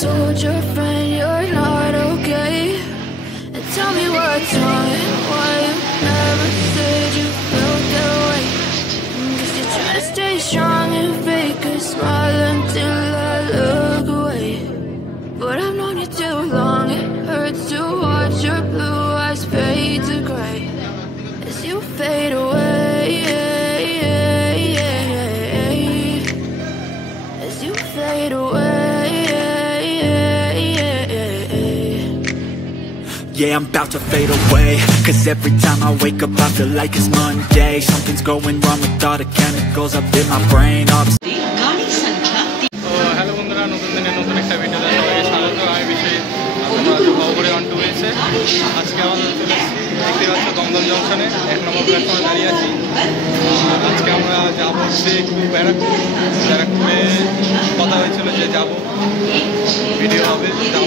told your friend you're not okay? And tell me what's wrong and why you never said you felt that way. Guess you're trying to stay strong and fake a smile until I look away. But I've known you too long, it hurts to watch your blue eyes fade to gray as you fade away, as you fade away. Yeah, I'm about to fade away, 'cause every time I wake up I feel like it's Monday. Something's going wrong with all the chemicals up in my brain. All the hello বন্ধুরা, নতুন দিনে নতুন একটা ভিডিওতে সবাইকে স্বাগত। আমি বিষয়ে খবরে অন টু হয়েছে। আজকে আমাদের চলে এসেছি, দেখতে পাচ্ছ দমদম জংশনে 1 নম্বর প্ল্যাটফর্মে দাঁড়িয়ে আছি। আজকে আমরা যাবো হচ্ছে ব্যারাকপুরে কথা হয়েছিল যে যাব, ভিডিও হবে, যাবো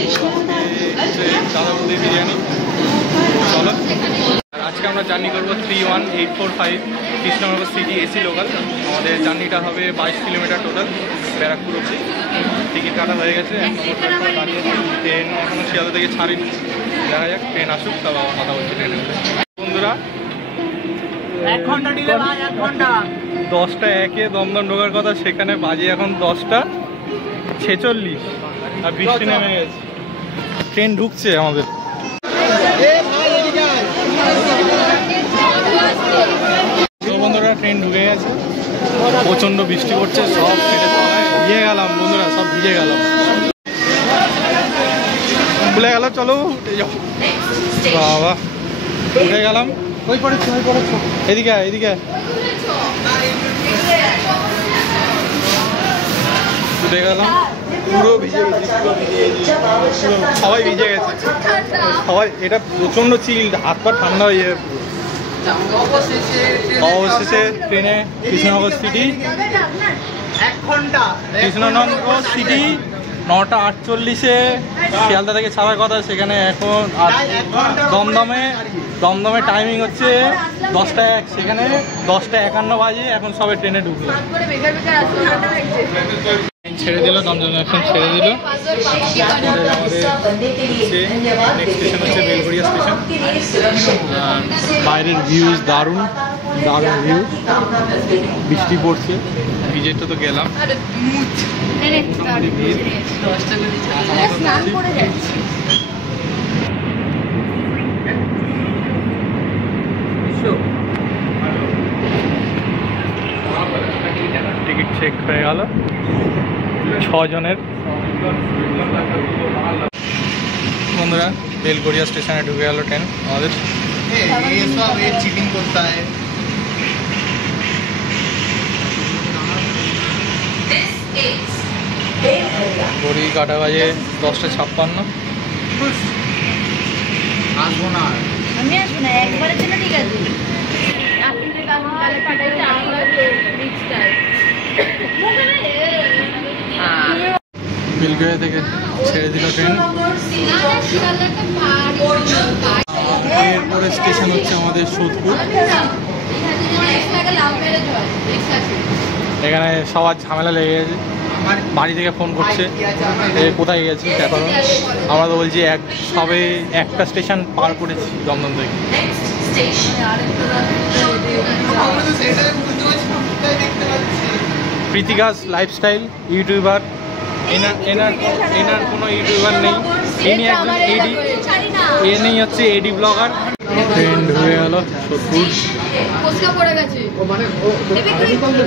হচ্ছে দাদা বৌদি বিরিয়ানি। চলো, আজকে আমরা জার্নি করবো 31845 কৃষ্ণনগর সিটি এসি লোকাল। আমাদের জার্নিটা হবে 22 কিলোমিটার টোটাল ব্যারাকপুর অবধি। টিকিট কাটা হয়ে গেছে, 1 নম্বর প্ল্যাটফর্মে দাঁড়িয়ে। ট্রেন এখনো শিয়ালদা থেকে ছাড়িনি, দেখা যাক ট্রেন আসুক তবে আবার কথা বলছি ট্রেনে। বন্ধুরা 1 ঘন্টা ডিলে ভাই, 1 ঘন্টা। 10টা 1-এ দমদম ঢোকার কথা, সেখানে বাজে এখন 10টা 46 আর বৃষ্টি নেমে গেছে। ট্রেন ঢুকছে আমাদের। বন্ধুরা ট্রেন ঢুকে গেছে, প্রচন্ড বৃষ্টি পড়ছে, সব ফেটে ভিজে গেলাম বন্ধুরা, সব ভিজে গেলাম, ভুলে গেল। চলো উঠে যাও বাবা, উঠে গেলাম। এদিকে এদিকে উঠে গেলাম, পুরো ভিজে গেছি, সবাই ভিজে গেছে সবাই। এটা প্রচন্ড চিল্ড, হাত পা ঠান্ডা হয়ে যাবে। অবশেষে ট্রেনে কৃষ্ণনগর সিটি, 1 ঘন্টা কৃষ্ণনগর সিটি 9টা 48-এ শিয়ালদা থেকে ছাড়ার কথা, সেখানে এখন আর দমদমে টাইমিং হচ্ছে 10টা 1, সেখানে 10টা 51 বাজে। এখন সবে ট্রেনে ঢুকলাম, ছেড়ে দিল, দমদম জংশন ছেড়ে দিল। আমাদের নেক্সট স্টেশন হচ্ছে বেলঘড়িয়া স্টেশন। বাইরের ভিউজ দারুণ দারুণ ভিউ, বৃষ্টি পড়ছে, ভিজেটা তো গেলাম। টিকিট চেক হয়ে গেল 6 জনের। বন্ধুরা বেলঘড়িয়া স্টেশনে ঢুকে গেল ট্রেন আমাদের। চিটিং করতে হয়। ঘড়ি কাটা বাজে 10টা 56। আসবো না, আমি আসবো না, একবারের জন্য ঠিক আছে। বেলঘড়িয়া থেকে ছেড়ে দিল ট্রেন। এরপরে স্টেশন হচ্ছে আমাদের সোদপুর। এখানে সবার ঝামেলা লেগে গেছে, বাড়ি থেকে ফোন করছে কোথায় গেছি, কারণ আমরা তো বলছি সবে একটা স্টেশন পার করেছি দমদম থেকে। প্রীতিকাস লাইফস্টাইল ইউটিউবার, এনার কোনো ইউটিউবার নেই, ইনি একজন এডি, এনেই হচ্ছে এডি ব্লগার। ট্রেন ঢুকে গেল সোদপুর,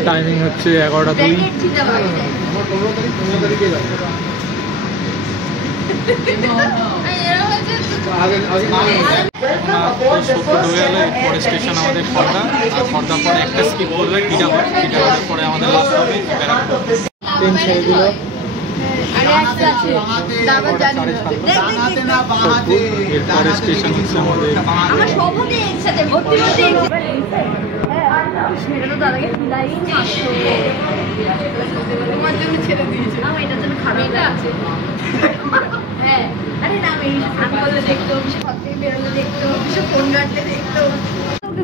টাইমিং হচ্ছে 11টা 2। পরে স্টেশন আমাদের খড়দা, আর খড়দার পরে একটা স্কিপ করবে টিটাগড়, টিটাগড়ের পরে আমাদের লাস্ট হবে ব্যারাকপুর। ট্রেন ছেড়ে দিল, এরপরে স্টেশন হচ্ছে আমাদের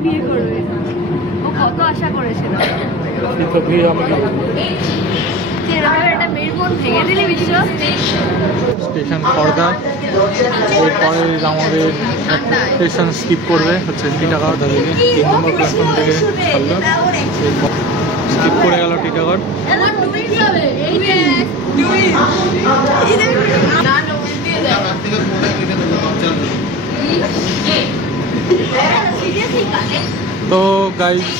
বিয়ে করবে, ও কত আশা করেছিল। তুই এরকম একটা মেয়ের ফোন ভেঙে দিলি বিশ্ব। স্টেশন খড়দা। এরপরে আমাদের স্টেশন স্কিপ করবে হচ্ছে টিটাগড় থেকে 3 নম্বর প্ল্যাটফর্ম থেকে ছাড়লো, স্কিপ করে গেল টিটাগড়। তো গাইস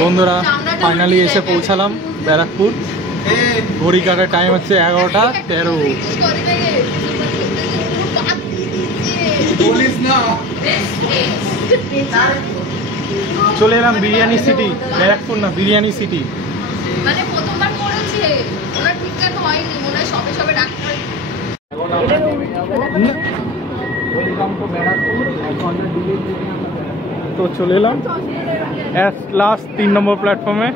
বন্ধুরা ফাইনালি এসে পৌঁছালাম ব্যারাকপুর। ঘড়ি কাটার টাইম হচ্ছে 11:13। চলে এলাম বিরিয়ানি সিটি, ব্যারাকপুর না বিরিয়ানি সিটি। মানে প্রথমবার করেছে ওরা ঠিকঠাক হয়নি, মনে হয় সবে সবে ডাক্তার। তো চলে এলাম অ্যাট লাস্ট 3 নম্বর প্ল্যাটফর্মে।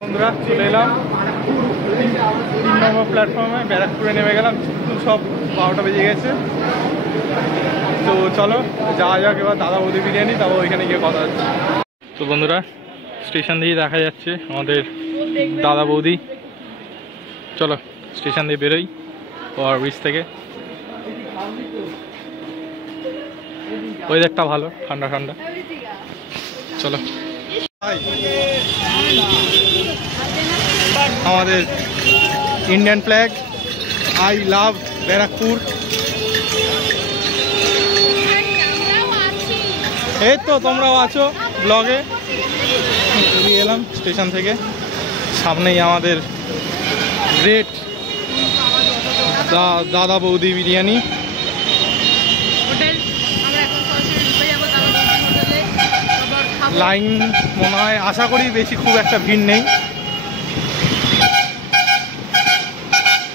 বন্ধুরা চলে এলাম 3 নম্বর প্ল্যাটফর্মে, ব্যারাকপুরে নেমে গেলাম। সব 12টা বেজে গেছে। তো চলো যাওয়া যাক এবার দাদা বৌদি বিরিয়ানি, তারপর ওইখানে গিয়ে কথা হচ্ছে। তো বন্ধুরা স্টেশন দিয়ে দেখা যাচ্ছে আমাদের দাদা বৌদি। চলো স্টেশন দিয়ে বেরোই ওভার ব্রিজ থেকে। ওয়েদারটা ভালো, ঠান্ডা ঠান্ডা। চলো আমাদের Indian flag, I love Barrackpore. এই তো তোমরাও আছো ব্লগে। বেরিয়ে এলাম স্টেশন থেকে, সামনেই আমাদের গ্রেট দাদা বৌদি বিরিয়ানি। লাইন মনে হয়, আশা করি বেশি খুব একটা ভিড় নেই।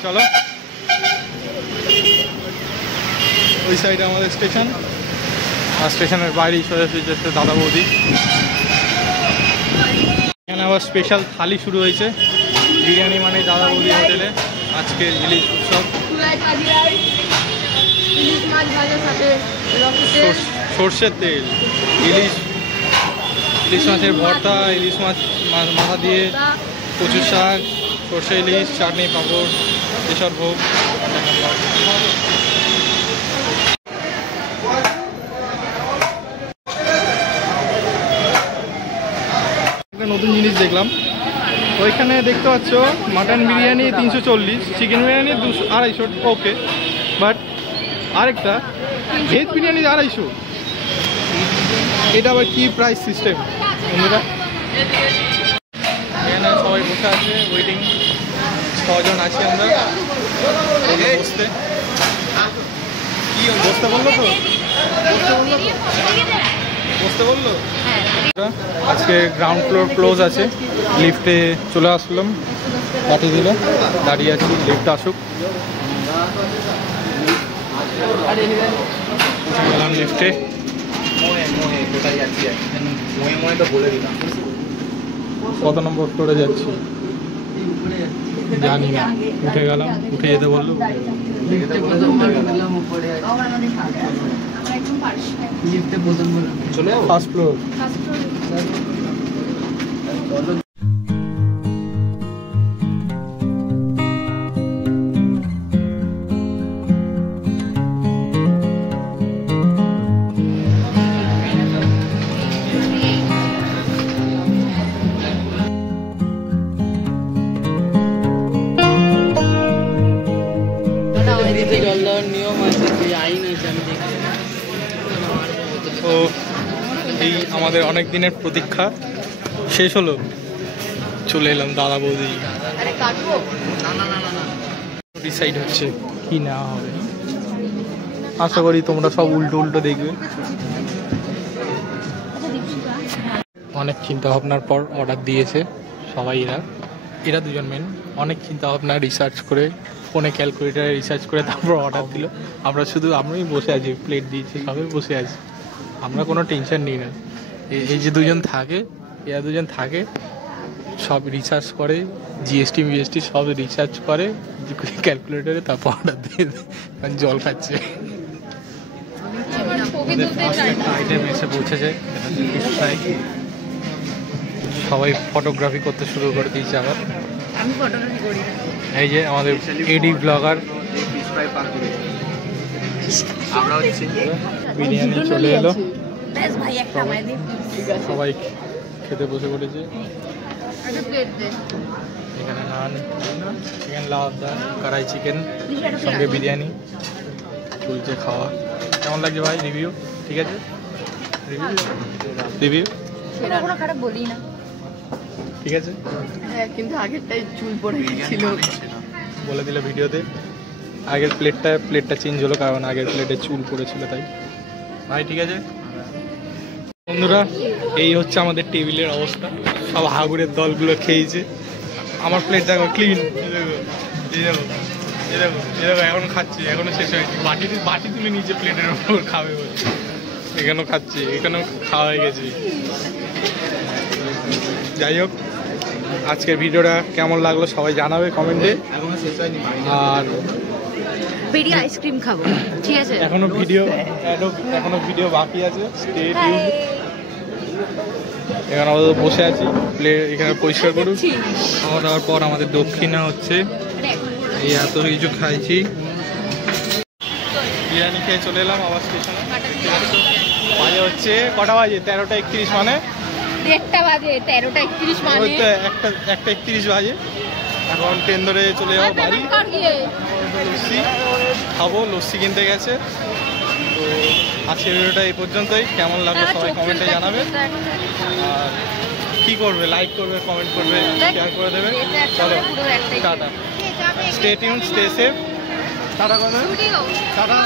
চলো ওই সাইডে আমাদের স্টেশন, আর স্টেশনের বাইরেই সোজাসুজি যাচ্ছে দাদা বৌদি। এখানে আবার স্পেশাল থালি শুরু হয়েছে। বিরিয়ানি মানে দাদা বৌদি হোটেলে আজকের ইলিশ উৎসব। সর্ষের তেল, ইলিশ মাছের ভর্তা, ইলিশ মাছ মাথা দিয়ে কচুর শাক, সর্ষে ইলিশ, চাটনি, পাঁপড়, এসব ভোগ। একটা নতুন জিনিস দেখলাম, ওইখানে দেখতে পাচ্ছ mutton biryani 340, chicken biryani 250, okay. But আরেকটা ভেজ বিরিয়ানি 250। এটা আবার কি প্রাইস সিস্টেম বন্ধুরা? এখানে সবাই বসে আছে ওয়েটিং, 6 জন আছি আমরা বসতে। বসতে বললো তো, বসতে বললো। আজকে গ্রাউন্ড ফ্লোর ক্লোজ আছে, লিফটে চলে আসলাম, পাঠিয়ে দিল, দাঁড়িয়ে আছি লিফট আসুক। গেলাম লিফটে। কত নম্বর ফ্লোরে যাচ্ছি জানি না, উঠে গেলাম, উঠে যেতে বললো। First floor. তো এই আমাদের অনেক দিনের প্রতীক্ষা শেষ হলো, চলে এলাম দাদা বৌদি। ডিসাইড হচ্ছে কি নেওয়া হবে, আশা করি তোমরা সব উল্টো দেখবে। অনেক চিন্তা ভাবনার পর অর্ডার দিয়েছে সবাই। এরা দুজন মেন অনেক চিন্তা ভাবনা রিসার্চ করে, ফোনে ক্যালকুলেটারে রিসার্চ করে তারপর অর্ডার দিল। আমরাই বসে আছি, প্লেট দিয়েছি, সবাই বসে আছি, আমরা কোনো টেনশন নিই না। এই যে দুজন থাকে, এরা দুজন থাকে, সব রিসার্চ করে, জিএসটি সব রিসার্চ করে ক্যালকুলেটারে, তারপর অর্ডার দিয়ে জল খাচ্ছে। একটা আইটেম এসে পৌঁছেছে, ফিশ ফ্রাই। সবাই ফটোগ্রাফি করতে শুরু করে দিয়েছে আবার। আমি ফটোগ্রাফি করি না। এই যে আমাদের এডি ব্লগার বিরিয়ানি চলে এলো, ব্যাস ভাই একটা আমায় দে সবাই খেতে বসে পড়েছে। একটা প্লেট দে। এখানে নান, চিকেন লাউদা, কড়াই চিকেন, সঙ্গে বিরিয়ানি চলছে খাওয়া। কেমন লাগছে ভাই রিভিউ? ঠিক আছে রিভিউ কোনো খারাপ বলি না। ঠিক আছে, হ্যাঁ কিন্তু আগেরটাই চুল পড়ে গেছিল। বলে দিল ভিডিওতে। আগের প্লেটটা চেঞ্জ হলো কারণ আগের প্লেটে চুল পড়েছিল তাই। ভাই ঠিক আছে বন্ধুরা, এই হচ্ছে আমাদের টেবিলের অবস্থা। সব হাগুরের দলগুলো খেয়েছে। আমার প্লেট দেখো ক্লিন, এই দেখো এখনো খাচ্ছি, এখনো শেষ হয়েছে। বাটি তুলে নিচে প্লেটের ওপর খাবে বলছে, এখানেও খাচ্ছি, এখানেও খাওয়া হয়ে গেছে। যাই হোক, আজকের ভিডিওটা কেমন লাগলো সবাই জানাবে কমেন্টে। আর বেরিয়ে আইসক্রিম খাবো, ঠিক আছে? এখনো ভিডিও বাকি আছে, স্টে টিউন। এখানে আমাদের বসে আছি, এখানে পরিষ্কার করুন। খাওয়া দাওয়ার পর আমাদের দক্ষিণা হচ্ছে এই এত কিছু খাইছি। বিরিয়ানি খেয়ে চলে এলাম আবার স্টেশনে। বাজে হচ্ছে কটা বাজে? 13:31 মানে 1টা বাজে। 13:31 মানে একটা 31 বাজে। এখন ট্রেন ধরে চলে যাবো বাড়ি। লস্যি খাবো, লস্যি কিনতে গেছে। তো আজকের ভিডিওটা এই পর্যন্তই। কেমন লাগলো সবাই কমেন্টে জানাবে। আর কী করবে, লাইক করবে, কমেন্ট করবে, শেয়ার করে দেবে। চলো tata, stay tune, stay safe. Tata করে দেবে, টাটা।